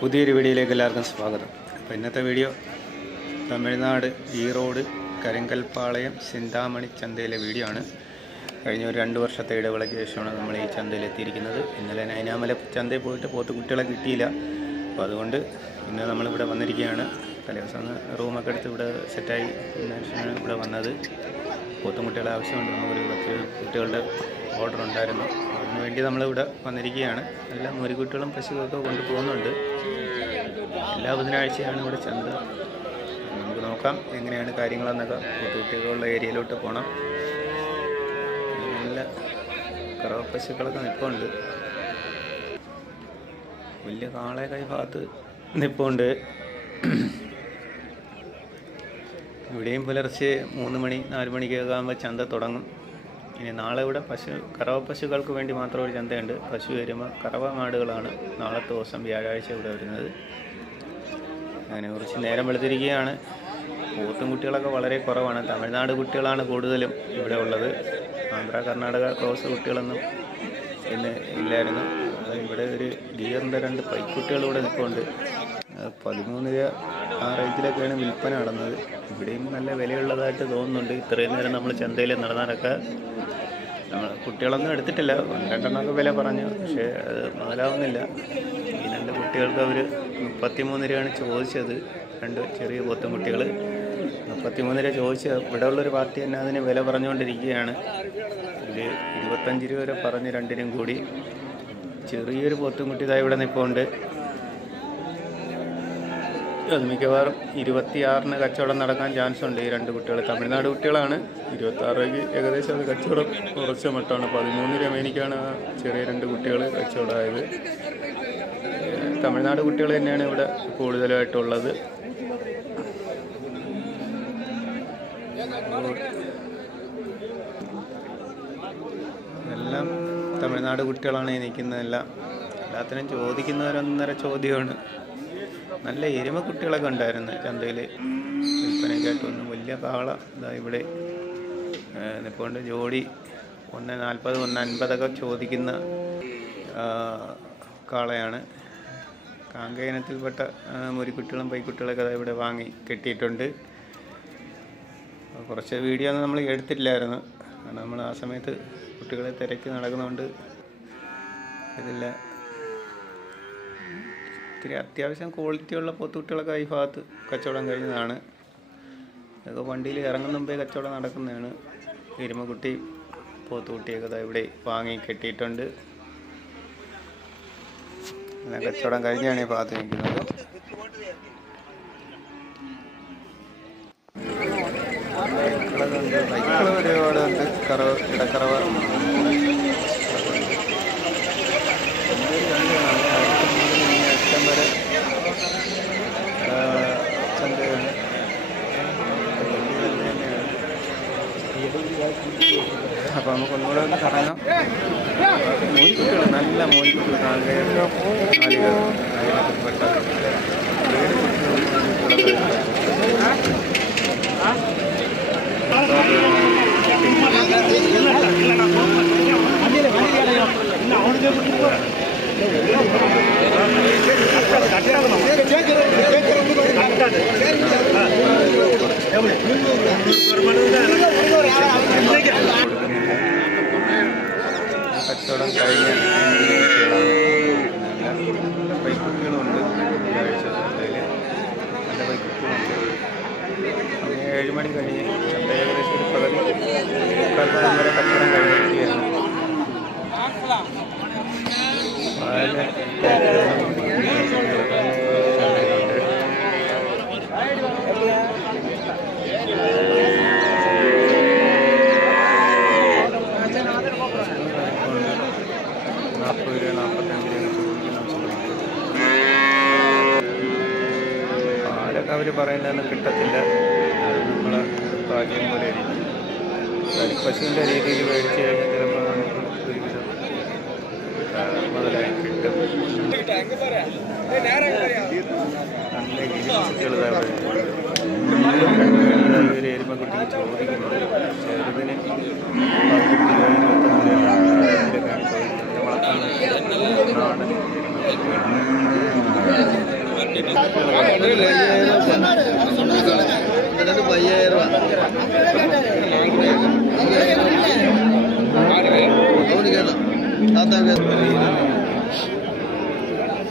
പുതിയൊരു വീഡിയോയിലേക്ക് എല്ലാവർക്കും സ്വാഗതം. അപ്പോൾ ഇന്നത്തെ വീഡിയോ തമിഴ്നാട് ഈറോഡ് കരിങ്കൽപ്പാളയം ചിന്താമണി ചന്തയിലെ വീഡിയോ ആണ്. കഴിഞ്ഞ ഒരു 2 വർഷത്തെ ഇടവേളയ്ക്ക് ശേഷമാണ് നമ്മൾ ഈ ചന്തയിൽ എത്തിയിരിക്കുന്നത്. ഇന്നലെ നൈനാമല ചന്തയിൽ പോയിട്ട് പോത്തുകുട്ടികളെ കിട്ടിയില്ല. അപ്പോൾ അതുകൊണ്ട് ഇന്ന് നമ്മളിവിടെ വന്നിരിക്കുകയാണ്. തലേദിവസം റൂമൊക്കെ എടുത്ത് ഇവിടെ സെറ്റായി ഇവിടെ വന്നത്. പോത്തുകുട്ടികളെ ആവശ്യമുണ്ട്. നമുക്കൊരു 10 കുട്ടികളുടെ ഓർഡർ ഉണ്ടായിരുന്നു. അതിനുവേണ്ടി നമ്മളിവിടെ വന്നിരിക്കുകയാണ്. എല്ലാ മുരിക്കുട്ടികളും പശുവൊക്കെ കൊണ്ടുപോകുന്നുണ്ട്. എല്ലാ ബുധനാഴ്ചയാണ് ഇവിടെ ചന്ത. നമുക്ക് നോക്കാം എങ്ങനെയാണ് കാര്യങ്ങളെന്നൊക്കെ. പോത്തുകുട്ടികളുള്ള ഏരിയയിലോട്ട് പോകണം. നല്ല കറവ പശുക്കളൊക്കെ നിൽപ്പുണ്ട്. വലിയ കാളെ കൈ ഭാഗത്ത് നിൽപ്പുണ്ട്. ഇവിടെയും പുലർച്ചെ 3 മണി 4 മണിക്കൊക്കെ ആകുമ്പോൾ ചന്ത തുടങ്ങും. ഇനി നാളെ ഇവിടെ കറവ പശുക്കൾക്ക് വേണ്ടി മാത്രം ഒരു ചന്തയുണ്ട്. പശു എരുമ കറവ മാടുകളാണ് നാളത്തെ ദിവസം വ്യാഴാഴ്ച ഇവിടെ വരുന്നത്. അങ്ങനെ കുറച്ച് നേരം വെളുത്തിരിക്കുകയാണ്. പോത്തും കുട്ടികളൊക്കെ വളരെ കുറവാണ്. തമിഴ്നാട് കുട്ടികളാണ് കൂടുതലും ഇവിടെ ഉള്ളത്. ആന്ധ്ര കർണാടക ക്രോസ് കുട്ടികളൊന്നും ഇന്ന് ഇല്ലായിരുന്നു. ഇവിടെ ഒരു ഗിയറിൻ്റെ 2 പൈക്കുട്ടികൾ ഇവിടെ നിൽപ്പുണ്ട്. 13 രൂപ ആ റേഞ്ചിലൊക്കെയാണ് വിൽപ്പന നടന്നത്. ഇവിടെയും നല്ല വിലയുള്ളതായിട്ട് തോന്നുന്നുണ്ട്. ഇത്രയും നേരം നമ്മൾ ചന്തയിൽ നടന്നാലൊക്കെ നമ്മൾ കുട്ടികളൊന്നും എടുത്തിട്ടില്ല. 2 വില പറഞ്ഞു, പക്ഷേ അത് മുതലാവുന്നില്ല. ഈ 2 കുട്ടികൾക്ക് അവർ 33 രൂപയാണ് ചോദിച്ചത്. 2 ചെറിയ പോത്തും കുട്ടികൾ 33 രൂപ ചോദിച്ചത്. ഇവിടെ ഉള്ളൊരു പാർട്ടി തന്നെ അതിന് വില പറഞ്ഞുകൊണ്ടിരിക്കുകയാണ്. ഒരു 25 രൂപ വരെ പറഞ്ഞ് 2നും കൂടി. ചെറിയൊരു പോത്തും കുട്ടി ഇതായി ഇവിടെ നിൽപ്പുണ്ട്. അത് മിക്കവാറും 26-ന് കച്ചവടം നടക്കാൻ ചാൻസ് ഉണ്ട്. ഈ 2 കുട്ടികൾ തമിഴ്നാട് കുട്ടികളാണ്. 26 രൂപയ്ക്ക് ഏകദേശം അത് കച്ചവടം കുറച്ച മട്ടാണ്. 13 രൂപ മേനിക്കാണ് ആ ചെറിയ 2 കുട്ടികൾ കച്ചവടമായത്. തമിഴ്നാട് കുട്ടികൾ തന്നെയാണ് ഇവിടെ കൂടുതലായിട്ടുള്ളത്. എല്ലാം തമിഴ്നാട് കുട്ടികളാണ് ഈ നിൽക്കുന്നതെല്ലാം. എല്ലാത്തിനും ചോദിക്കുന്നവരൊന്നര ചോദ്യമാണ്. നല്ല എരുമ കുട്ടികളൊക്കെ ഉണ്ടായിരുന്നു ചന്തയിൽ വിൽപ്പനയ്ക്കായിട്ടൊന്നും. വലിയ കാള ഇതാ ഇവിടെ നിൽപ്പുണ്ട്. ജോഡി 1.40 1.50 ചോദിക്കുന്ന കാളയാണ്. കാങ്കയിനത്തിൽപ്പെട്ട മുരിക്കുട്ടികളും പൈക്കുട്ടികളൊക്കെ അതാ ഇവിടെ വാങ്ങി കെട്ടിയിട്ടുണ്ട്. കുറച്ച് വീഡിയോ ഒന്നും നമ്മൾ എടുത്തിട്ടില്ലായിരുന്നു. കാരണം നമ്മൾ ആ സമയത്ത് കുട്ടികളെ തിരക്കി നടക്കുന്നതുകൊണ്ട് ഇതില്ല. ഇത്തിരി അത്യാവശ്യം ക്വാളിറ്റിയുള്ള പോത്തുകുട്ടികളൊക്കെ ഈ ഭാഗത്ത് കച്ചവടം കഴിഞ്ഞതാണ്. ഇതൊക്കെ വണ്ടിയിൽ ഇറങ്ങുന്ന മുമ്പേ കച്ചവടം നടക്കുന്നതാണ്. എരുമക്കുട്ടി പോത്തുകുട്ടിയൊക്കെ ഇവിടെ വാങ്ങി കെട്ടിയിട്ടുണ്ട്. അങ്ങനെ കച്ചവടം കഴിഞ്ഞാണ് ഈ ഭാഗത്ത് നിൽക്കുന്നത്. ബൈക്കുകൾ ഒരുപാടുണ്ട്. ഇടക്കറവ വരെ ചന്തയാണ്. അപ്പോൾ നമുക്കൊന്നുകൂടെ ഒന്ന് പറയാം. മോരിക്കുട്ടികൾ, നല്ല മോരിക്കുട്ടികൾ, കച്ചവടം കഴിഞ്ഞ ബൈക്കുകളുണ്ട്. നല്ല ബൈക്കുകളുണ്ട്. 7 മണി കഴിഞ്ഞ് ചന്ത ഏകദേശം ഒരു പകുതി വരെ കച്ചവടം കഴിഞ്ഞിരിക്കുകയാണ്. അവർ പറയുന്നതൊന്നും കിട്ടത്തില്ല. നമ്മളെ ഭാഗ്യം പോലെ പശുവിൻ്റെ രീതിയിൽ മേടിച്ച് കഴിഞ്ഞാൽ ചിലപ്പോൾ നമുക്ക് ഒരുവിധം മുതലായി കിട്ടും. നല്ല കുട്ടികൾ ഒരു എരുമക്കുട്ടിക്ക് ചോദിക്കുന്നത്. ചെറുതിന് 18 രൂപ 21 രൂപ വളർത്താൻ നാടൻ എരുമക്കുട്ടികൾ.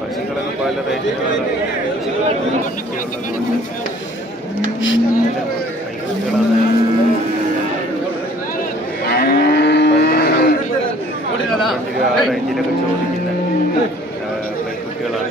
പശുക്കളൊക്കെ പല റേറ്റുകളാണ് റേഞ്ചിലൊക്കെ ചോദിക്കുന്ന പെൺകുട്ടികളാണ്.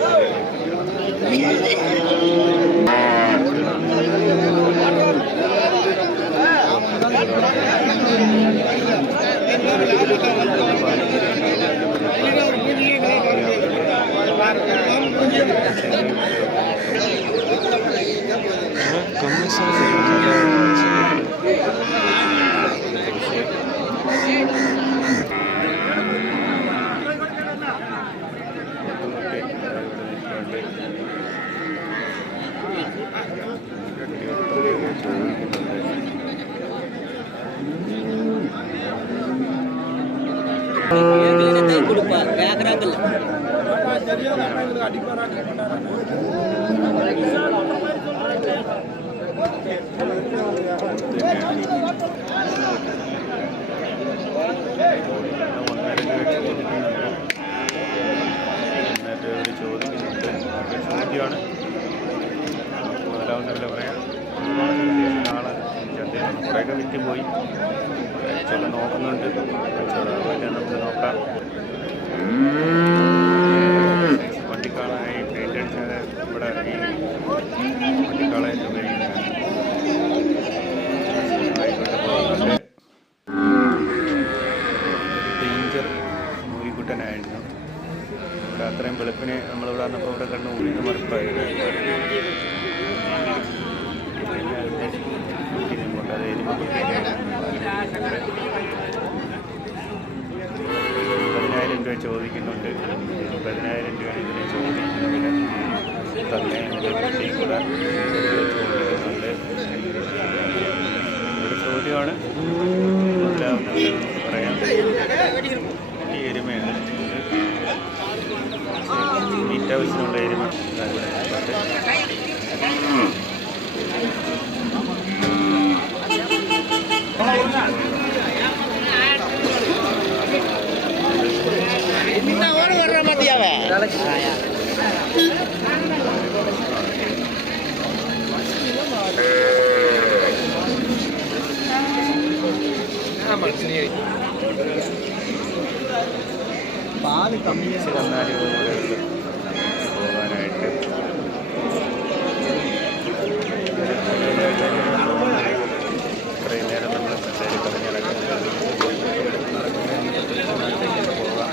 ചോദ്യമാണ് മുതലാവുന്ന വില പറയാം. നാളെ കുറേയൊക്കെ വിറ്റ് പോയി, ചില നോക്കുന്നുണ്ട്. നമുക്ക് നോക്കാം. വണ്ടിക്കാളായി പെയിൻ്റ് അടിച്ചാൽ ഇവിടെ ഈ വണ്ടിക്കാളായിട്ട് ഉപയോഗിക്കുന്നത് ഡേഞ്ചർ മൂവിക്കുട്ടനായിരുന്നു. ഇവിടെ അത്രയും വെളുപ്പിനെ നമ്മളിവിടെ വന്നപ്പോൾ ഇവിടെ കണ്ട് ഊരിന്ന് മറുപ്പായിരുന്നു. അത് എരിമ 10,000 രൂപ ചോദിക്കുന്നുണ്ട്. 10,000 രൂപ ഇതിനെ ചോദിക്കുന്നുണ്ട്. തന്നെ കുട്ടിയും കൂടെ ചോദിക്കുന്നുണ്ട്. ഒരു ചോദ്യമാണ് മുതലാവുന്നത് പറയാം. ഈ എരുമയാണ് മീറ്റ് ഹൗസിനുള്ള എരുമ. പാല് കമ്മ്യൂണിസ്റ്റ് കന്നാലി പോലെയുണ്ട് പോകാനായിട്ട്. ഇത്രയും നേരം നമ്മൾ സഞ്ചാരി പറഞ്ഞിറക്കുന്നത് പോകാം.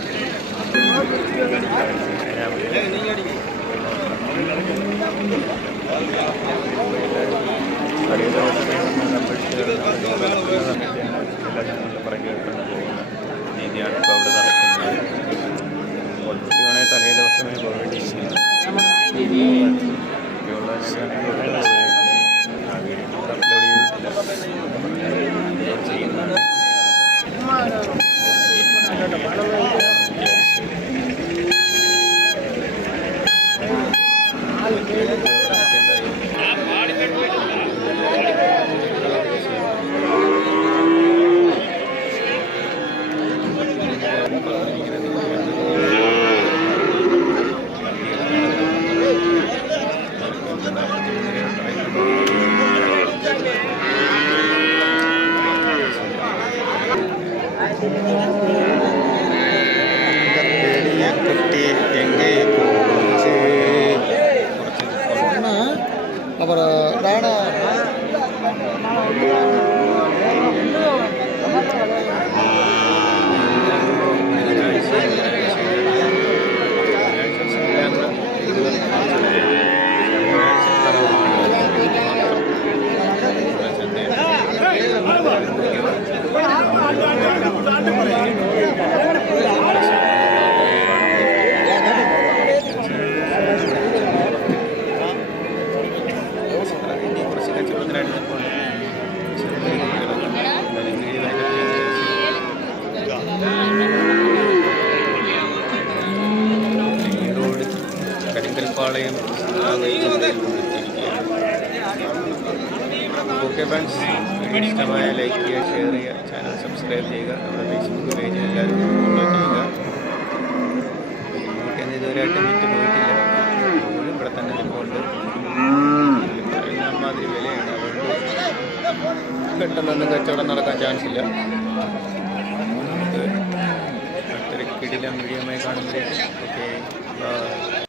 വലിയ ദിവസമേ നമ്മൾ പറഞ്ഞു കേൾക്കുന്നു പോകുന്ന രീതിയാണ് ഇപ്പോൾ അവിടെ നടക്കുന്നത്. കുട്ടികളെ തലേ ദിവസമേ പോകേണ്ടി അപ്ലോഡ് ചെയ്യുന്നതാണ്. കുട്ടി എங்கே പോച്ച് அப்புறம் நானா കരിങ്കൽപ്പാളയം ഓക്കെ ഫ്രണ്ട്സ്, വീഡിയോ ഇഷ്ടമായ ലൈക്ക് ചെയ്യുക, ഷെയർ ചെയ്യുക, ചാനൽ സബ്സ്ക്രൈബ് ചെയ്യുക, നമ്മുടെ ഫേസ്ബുക്ക് പേജിൽ എല്ലാവരും ഫോളോ ചെയ്യുക. കോഴിയൊന്നും ഇതുവരെയായിട്ട് വിറ്റ് പോയിട്ടില്ല, കോഴി ഇവിടെ തന്നെ നിൽപ്പുണ്ട്. പറയുന്ന മാതിരി വിലയാണ്, അതുകൊണ്ട് പെട്ടെന്നൊന്നും കച്ചവടം നടക്കാൻ ചാൻസ് ഇല്ല. നമുക്ക് അടുത്തൊരു കിടിലം വീഡിയോയുമായി കാണുമ്പോഴേക്കും ഓക്കെ ബൈ.